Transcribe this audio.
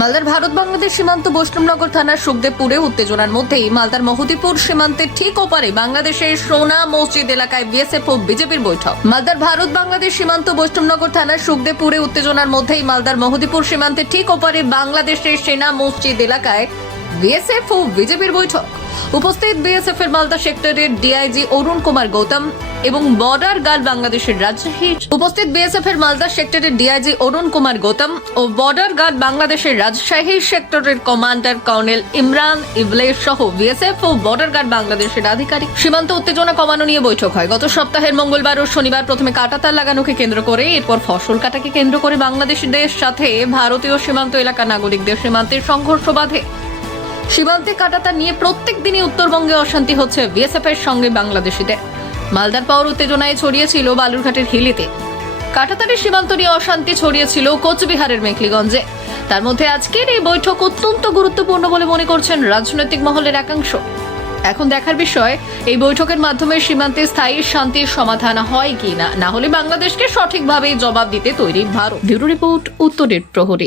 মালদার ভারত বাংলাদেশ সীমান্ত বৈষ্ণবনগর থানার সুখদেবপুরে উত্তেজনার মধ্যেই মালদার মহদীপুর সীমান্তের ঠিক ওপারে বাংলাদেশের সোনা মসজিদ এলাকায় বিএসএফ ও বিজেপির বৈঠক। মালদার ভারত বাংলাদেশ সীমান্ত বৈষ্ণবনগর থানার সুখদেবপুরে উত্তেজনার মধ্যেই মালদার মহদীপুর সীমান্তের ঠিক ওপারে বাংলাদেশের সেনা মসজিদ এলাকায় বিএসএফ ও বিজেপির বৈঠক। উপস্থিত বিএসএফ এর মালদা সেক্টরের ডিআইজি অরুণ কুমার গৌতম এবং বর্ডার গার্ড বাংলাদেশের রাজশাহী সেক্টরের কমান্ডার কর্নেল ইমরান ইবলেশ সহ বিএসএফ ও বর্ডার গার্ড বাংলাদেশের আধিকারিক। সীমান্ত উত্তেজনা কমানো নিয়ে বৈঠক হয়। গত সপ্তাহের মঙ্গলবার ও শনিবার প্রথমে কাঁটাতার লাগানোকে কেন্দ্র করে, এরপর ফসল কাটাকে কেন্দ্র করে বাংলাদেশিদের সাথে ভারতীয় সীমান্ত এলাকা নাগরিকদের সীমান্তের সংঘর্ষ বাধে। সীমান্তে কাঁটাতার নিয়ে প্রত্যেক দিনই উত্তরবঙ্গে অশান্তি হচ্ছে বিএসএফ এর সঙ্গে বাংলাদেশিদের। মালদার পর উত্তেজনায় ছড়িয়েছিল বালুরঘাটের হিলিতে। কাঁটাতারের সীমান্ত নিয়ে অশান্তি ছড়িয়েছিল কোচবিহারের মেখলিগঞ্জে। তার মধ্যে আজকের এই বৈঠক অত্যন্ত গুরুত্বপূর্ণ বলে মনে করছেন রাজনৈতিক মহলের একাংশ। এখন দেখার বিষয়, এই বৈঠকের মাধ্যমে সীমান্তে স্থায়ী শান্তির সমাধান হয় কি না, না হলে বাংলাদেশকে সঠিকভাবে জবাব দিতে তৈরি ভারত। ব্যুরো রিপোর্ট, উত্তরের প্রহরী।